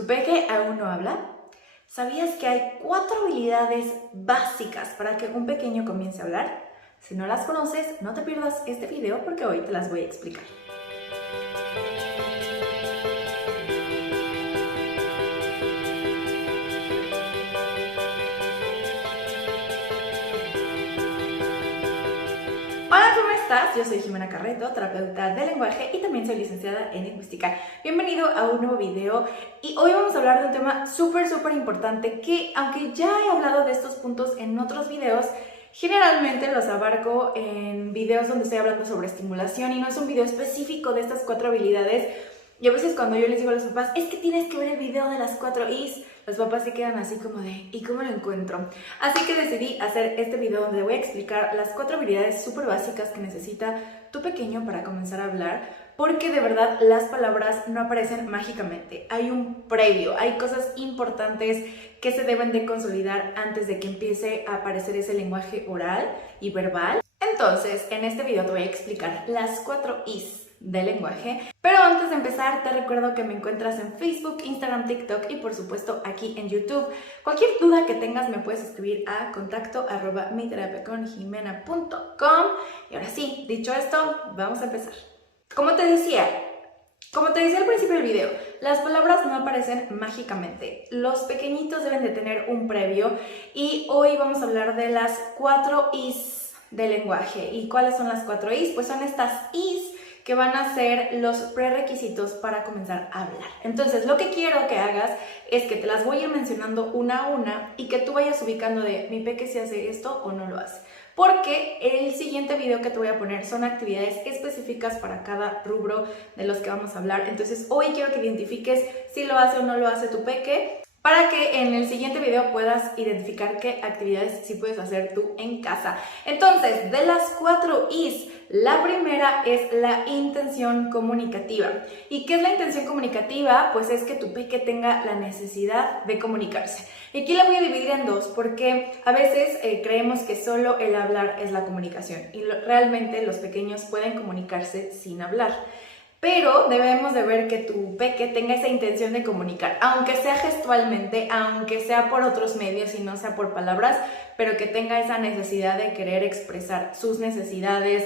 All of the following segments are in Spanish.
¿Tu peque aún no habla? ¿Sabías que hay 4 habilidades básicas para que un pequeño comience a hablar? Si no las conoces, no te pierdas este video porque hoy te las voy a explicar. Hola, ¿cómo estás? Yo soy Jimena Carreto, terapeuta de lenguaje y también soy licenciada en lingüística. Bienvenido a un nuevo video y hoy vamos a hablar de un tema súper importante que, aunque ya he hablado de estos puntos en otros videos, generalmente los abarco en videos donde estoy hablando sobre estimulación y no es un video específico de estas 4 habilidades. Y a veces cuando yo les digo a los papás, es que tienes que ver el video de las 4 Is, los papás se quedan así como de, ¿y cómo lo encuentro? Así que decidí hacer este video donde voy a explicar las 4 habilidades súper básicas que necesita tu pequeño para comenzar a hablar, porque de verdad las palabras no aparecen mágicamente. Hay un previo, hay cosas importantes que se deben de consolidar antes de que empiece a aparecer ese lenguaje oral y verbal. Entonces, en este video te voy a explicar las 4 Is del lenguaje. Pero antes de empezar, te recuerdo que me encuentras en Facebook, Instagram, TikTok y por supuesto aquí en YouTube. Cualquier duda que tengas me puedes escribir a contacto@miterapiaconjimena.com. Y ahora sí, dicho esto, vamos a empezar. Como te decía al principio del video, las palabras no aparecen mágicamente. Los pequeñitos deben de tener un previo y hoy vamos a hablar de las 4 Is del lenguaje. ¿Y cuáles son las 4 Is? Pues son estas Is que van a ser los prerequisitos para comenzar a hablar. Entonces, lo que quiero que hagas es que te las voy a ir mencionando una a una y que tú vayas ubicando de mi peque si hace esto o no lo hace. Porque el siguiente video que te voy a poner son actividades específicas para cada rubro de los que vamos a hablar. Entonces, hoy quiero que identifiques si lo hace o no lo hace tu peque, para que en el siguiente video puedas identificar qué actividades sí puedes hacer tú en casa. Entonces, de las 4 Is, la primera es la intención comunicativa. ¿Y qué es la intención comunicativa? Pues es que tu peque tenga la necesidad de comunicarse. Y aquí la voy a dividir en dos porque a veces creemos que solo el hablar es la comunicación y realmente los pequeños pueden comunicarse sin hablar. Pero debemos de ver que tu peque tenga esa intención de comunicar, aunque sea gestualmente, aunque sea por otros medios y no sea por palabras, pero que tenga esa necesidad de querer expresar sus necesidades,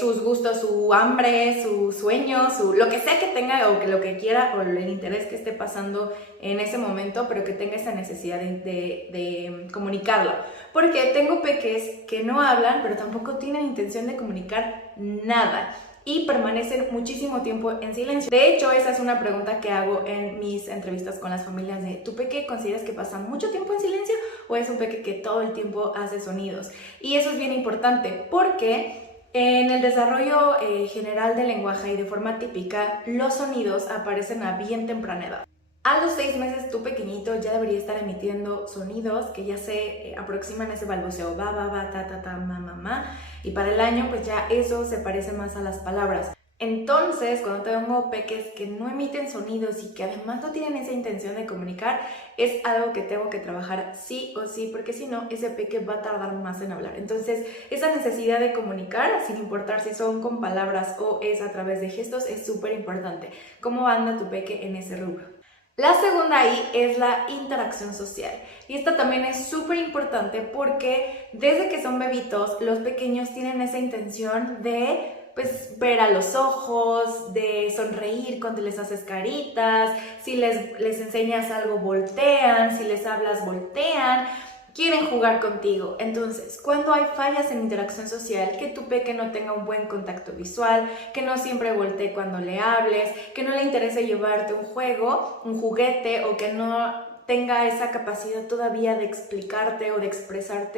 sus gustos, su hambre, su sueño, lo que sea que tenga o que lo que quiera o el interés que esté pasando en ese momento, pero que tenga esa necesidad de comunicarlo. Porque tengo peques que no hablan, pero tampoco tienen intención de comunicar nada y permanecen muchísimo tiempo en silencio. De hecho, esa es una pregunta que hago en mis entrevistas con las familias de ¿tu peque consideras que pasa mucho tiempo en silencio o es un peque que todo el tiempo hace sonidos? Y eso es bien importante porque en el desarrollo general del lenguaje y de forma típica, los sonidos aparecen a bien temprana edad. A los 6 meses tu pequeñito ya debería estar emitiendo sonidos que ya se aproximan a ese balbuceo, ba, ba, ba, ta, ta, ta, ma, ma, ma, y para el año pues ya eso se parece más a las palabras. Entonces, cuando tengo peques que no emiten sonidos y que además no tienen esa intención de comunicar, es algo que tengo que trabajar sí o sí, porque si no, ese peque va a tardar más en hablar. Entonces, esa necesidad de comunicar, sin importar si son con palabras o es a través de gestos, es súper importante. ¿Cómo anda tu peque en ese rubro? La segunda I es la interacción social y esta también es súper importante porque desde que son bebitos los pequeños tienen esa intención de ver a los ojos, de sonreír cuando les haces caritas, si les enseñas algo voltean, si les hablas voltean. Quieren jugar contigo. Entonces, cuando hay fallas en interacción social, que tu peque no tenga un buen contacto visual, que no siempre voltee cuando le hables, que no le interese llevarte un juego, un juguete, o que no tenga esa capacidad todavía de explicarte o de expresar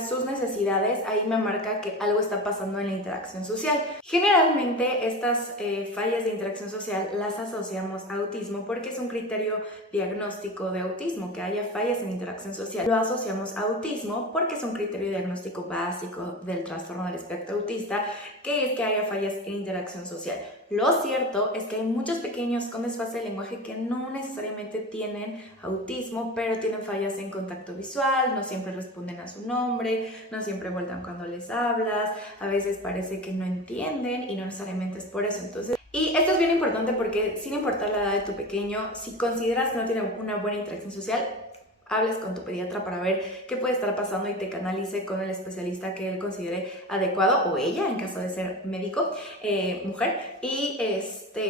sus necesidades, ahí me marca que algo está pasando en la interacción social. Generalmente estas fallas de interacción social las asociamos a autismo porque es un criterio diagnóstico de autismo, que haya fallas en interacción social. Lo asociamos a autismo porque es un criterio diagnóstico básico del trastorno del espectro autista, que es que haya fallas en interacción social. Lo cierto es que hay muchos pequeños con desfase de lenguaje que no necesariamente tienen autismo, pero tienen fallas en contacto visual, no siempre responden a su nombre, no siempre voltean cuando les hablas, a veces parece que no entienden y no necesariamente es por eso. Entonces, Y esto es bien importante porque sin importar la edad de tu pequeño, si consideras que no tiene una buena interacción social, hables con tu pediatra para ver qué puede estar pasando y te canalice con el especialista que él considere adecuado, o ella en caso de ser médico, mujer. Y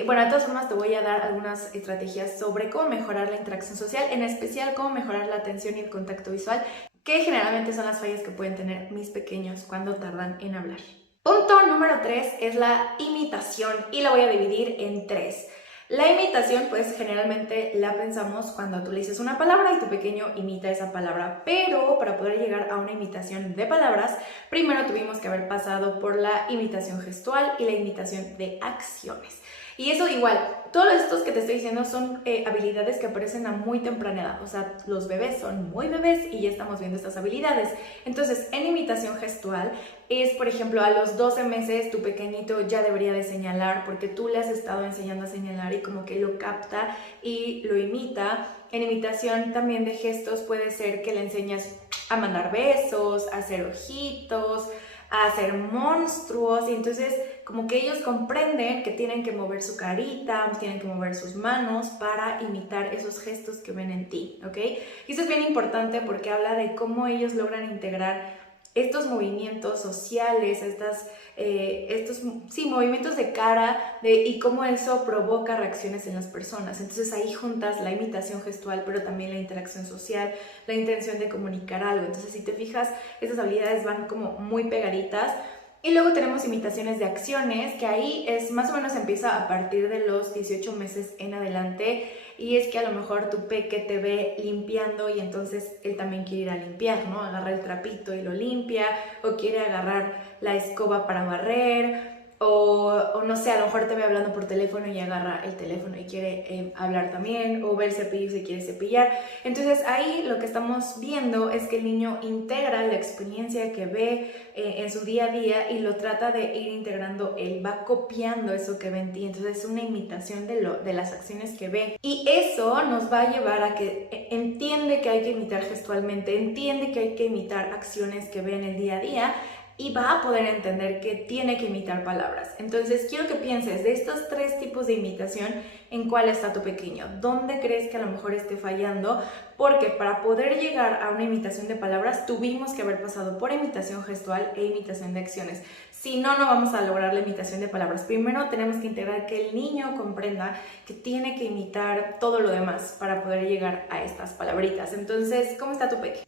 bueno, de todas formas te voy a dar algunas estrategias sobre cómo mejorar la interacción social, en especial cómo mejorar la atención y el contacto visual, que generalmente son las fallas que pueden tener mis pequeños cuando tardan en hablar. Punto número 3 es la imitación, y la voy a dividir en 3. La imitación, pues generalmente la pensamos cuando tú le dices una palabra y tu pequeño imita esa palabra, pero para poder llegar a una imitación de palabras, primero tuvimos que haber pasado por la imitación gestual y la imitación de acciones. Y eso igual, todos estos que te estoy diciendo son habilidades que aparecen a muy temprana edad. O sea, los bebés son muy bebés y ya estamos viendo estas habilidades. Entonces, en imitación gestual es, por ejemplo, a los 12 meses tu pequeñito ya debería de señalar porque tú le has estado enseñando a señalar y como que lo capta y lo imita. En imitación también de gestos puede ser que le enseñas a mandar besos, a hacer ojitos, a hacer monstruos, y entonces como que ellos comprenden que tienen que mover su carita, tienen que mover sus manos para imitar esos gestos que ven en ti, ¿ok? Y eso es bien importante porque habla de cómo ellos logran integrar estos movimientos sociales, estos movimientos de cara y cómo eso provoca reacciones en las personas. Entonces ahí juntas la imitación gestual, pero también la interacción social, la intención de comunicar algo. Entonces si te fijas, estas habilidades van como muy pegaditas. Y luego tenemos imitaciones de acciones, que ahí es más o menos empieza a partir de los 18 meses en adelante, y es que a lo mejor tu peque te ve limpiando y entonces él también quiere ir a limpiar, ¿no? Agarra el trapito y lo limpia, o quiere agarrar la escoba para barrer, o no sé, a lo mejor te ve hablando por teléfono y agarra el teléfono y quiere hablar también, o ve el cepillo y se quiere cepillar. Entonces ahí lo que estamos viendo es que el niño integra la experiencia que ve en su día a día y lo trata de ir integrando, él va copiando eso que ve en ti. Entonces es una imitación de las acciones que ve, y eso nos va a llevar a que entiende que hay que imitar gestualmente, entiende que hay que imitar acciones que ve en el día a día, y va a poder entender que tiene que imitar palabras. Entonces quiero que pienses de estos 3 tipos de imitación, en cuál está tu pequeño, dónde crees que a lo mejor esté fallando, porque para poder llegar a una imitación de palabras tuvimos que haber pasado por imitación gestual e imitación de acciones. Si no, no vamos a lograr la imitación de palabras. Primero tenemos que integrar que el niño comprenda que tiene que imitar todo lo demás para poder llegar a estas palabritas. Entonces, ¿cómo está tu peque?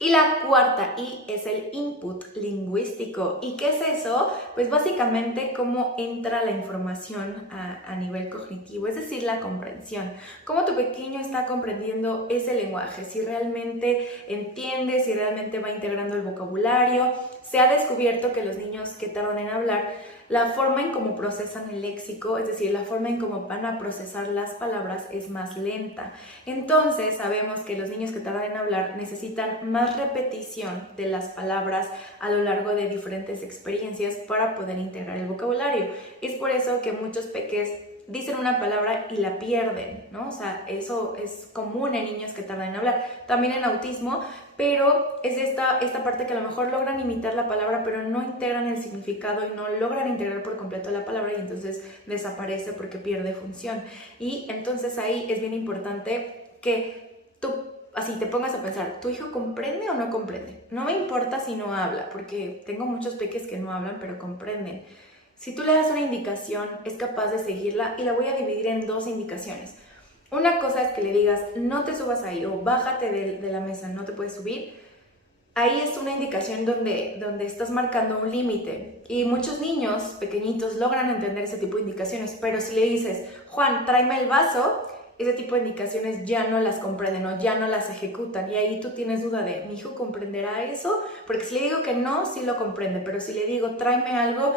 Y la cuarta I es el input lingüístico. ¿Y qué es eso? Pues básicamente cómo entra la información a nivel cognitivo, es decir, la comprensión. Cómo tu pequeño está comprendiendo ese lenguaje, si realmente entiende, si realmente va integrando el vocabulario. Se ha descubierto que los niños que tardan en hablar, la forma en cómo procesan el léxico, es decir, la forma en cómo van a procesar las palabras es más lenta. Entonces sabemos que los niños que tardan en hablar necesitan más repetición de las palabras a lo largo de diferentes experiencias para poder integrar el vocabulario. Es por eso que muchos peques dicen una palabra y la pierden, ¿no? O sea, eso es común en niños que tardan en hablar, también en autismo, pero es esta parte que a lo mejor logran imitar la palabra, pero no integran el significado y no logran integrar por completo la palabra, y entonces desaparece porque pierde función. Y entonces ahí es bien importante que tú así te pongas a pensar, ¿tu hijo comprende o no comprende? No me importa si no habla, porque tengo muchos peques que no hablan, pero comprenden. Si tú le das una indicación, es capaz de seguirla, y la voy a dividir en 2 indicaciones. Una cosa es que le digas, no te subas ahí, o bájate de la mesa, no te puedes subir. Ahí es una indicación donde estás marcando un límite, y muchos niños pequeñitos logran entender ese tipo de indicaciones, pero si le dices, Juan, tráeme el vaso, ese tipo de indicaciones ya no las comprenden o ya no las ejecutan, y ahí tú tienes duda de, ¿mi hijo comprenderá eso? Porque si le digo que no, sí lo comprende, pero si le digo, tráeme algo,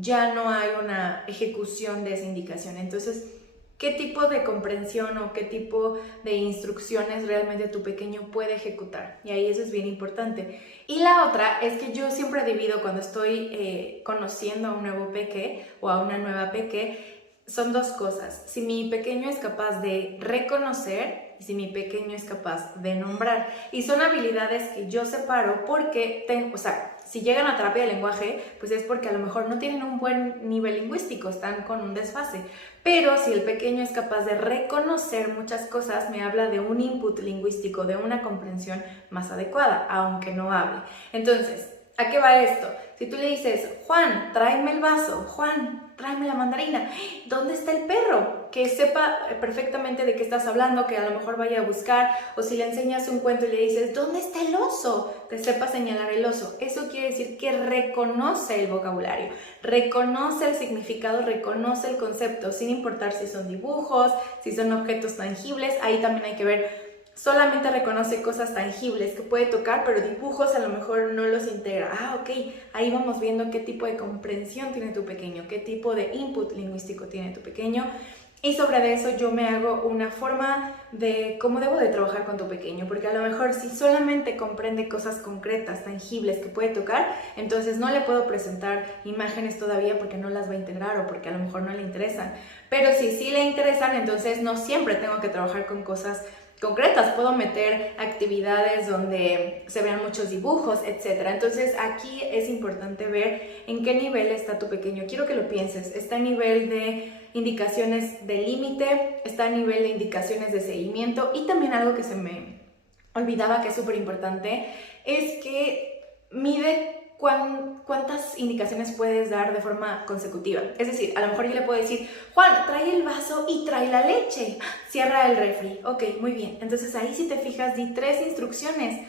ya no hay una ejecución de esa indicación. Entonces, ¿qué tipo de comprensión o qué tipo de instrucciones realmente tu pequeño puede ejecutar? Y ahí eso es bien importante. Y la otra es que yo siempre divido cuando estoy conociendo a un nuevo peque o a una nueva peque, son 2 cosas. Si mi pequeño es capaz de reconocer y si mi pequeño es capaz de nombrar. Y son habilidades que yo separo porque Si llegan a terapia de lenguaje, pues es porque a lo mejor no tienen un buen nivel lingüístico, están con un desfase. Pero si el pequeño es capaz de reconocer muchas cosas, me habla de un input lingüístico, de una comprensión más adecuada, aunque no hable. Entonces, ¿a qué va esto? Si tú le dices, Juan, tráeme el vaso, Juan, tráeme la mandarina, ¿dónde está el perro? Que sepa perfectamente de qué estás hablando, que a lo mejor vaya a buscar, o si le enseñas un cuento y le dices, ¿dónde está el oso? Que sepa señalar el oso. Eso quiere decir que reconoce el vocabulario, reconoce el significado, reconoce el concepto, sin importar si son dibujos, si son objetos tangibles. Ahí también hay que ver. Solamente reconoce cosas tangibles que puede tocar, pero dibujos a lo mejor no los integra. Ok, ahí vamos viendo qué tipo de comprensión tiene tu pequeño, qué tipo de input lingüístico tiene tu pequeño. Y sobre eso yo me hago una forma de cómo debo de trabajar con tu pequeño, porque a lo mejor si solamente comprende cosas concretas, tangibles que puede tocar, entonces no le puedo presentar imágenes todavía porque no las va a integrar o porque a lo mejor no le interesan. Pero si sí le interesan, entonces no siempre tengo que trabajar con cosas concretas, puedo meter actividades donde se vean muchos dibujos, etc. Entonces aquí es importante ver en qué nivel está tu pequeño. Quiero que lo pienses. Está a nivel de indicaciones de límite, está a nivel de indicaciones de seguimiento, y también algo que se me olvidaba que es súper importante es que mide cuántas indicaciones puedes dar de forma consecutiva. Es decir, a lo mejor yo le puedo decir, Juan, trae el vaso y trae la leche, cierra el refri. Ok, muy bien. Entonces ahí, si te fijas, di 3 instrucciones.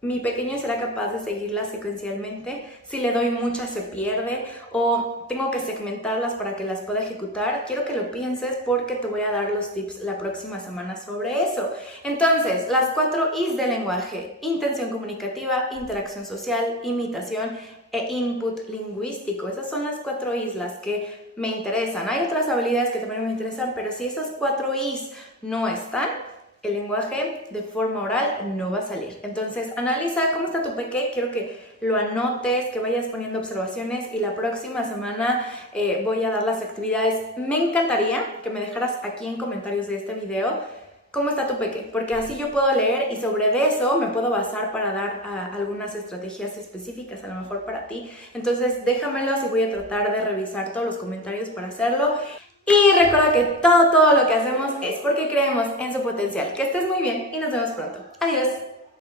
Mi pequeño será capaz de seguirlas secuencialmente. Si le doy muchas se pierde o tengo que segmentarlas para que las pueda ejecutar. Quiero que lo pienses porque te voy a dar los tips la próxima semana sobre eso. Entonces, las 4 I's del lenguaje: intención comunicativa, interacción social, imitación e input lingüístico. Esas son las 4 I's las que me interesan. Hay otras habilidades que también me interesan, pero si esas 4 I's no están, el lenguaje de forma oral no va a salir. Entonces, analiza cómo está tu peque. Quiero que lo anotes, que vayas poniendo observaciones, y la próxima semana voy a dar las actividades. Me encantaría que me dejaras aquí en comentarios de este video cómo está tu peque, porque así yo puedo leer y sobre eso me puedo basar para dar algunas estrategias específicas a lo mejor para ti. Entonces, déjamelos y voy a tratar de revisar todos los comentarios para hacerlo. Y recuerda que todo lo que hacemos es porque creemos en su potencial. Que estés muy bien y nos vemos pronto. Adiós.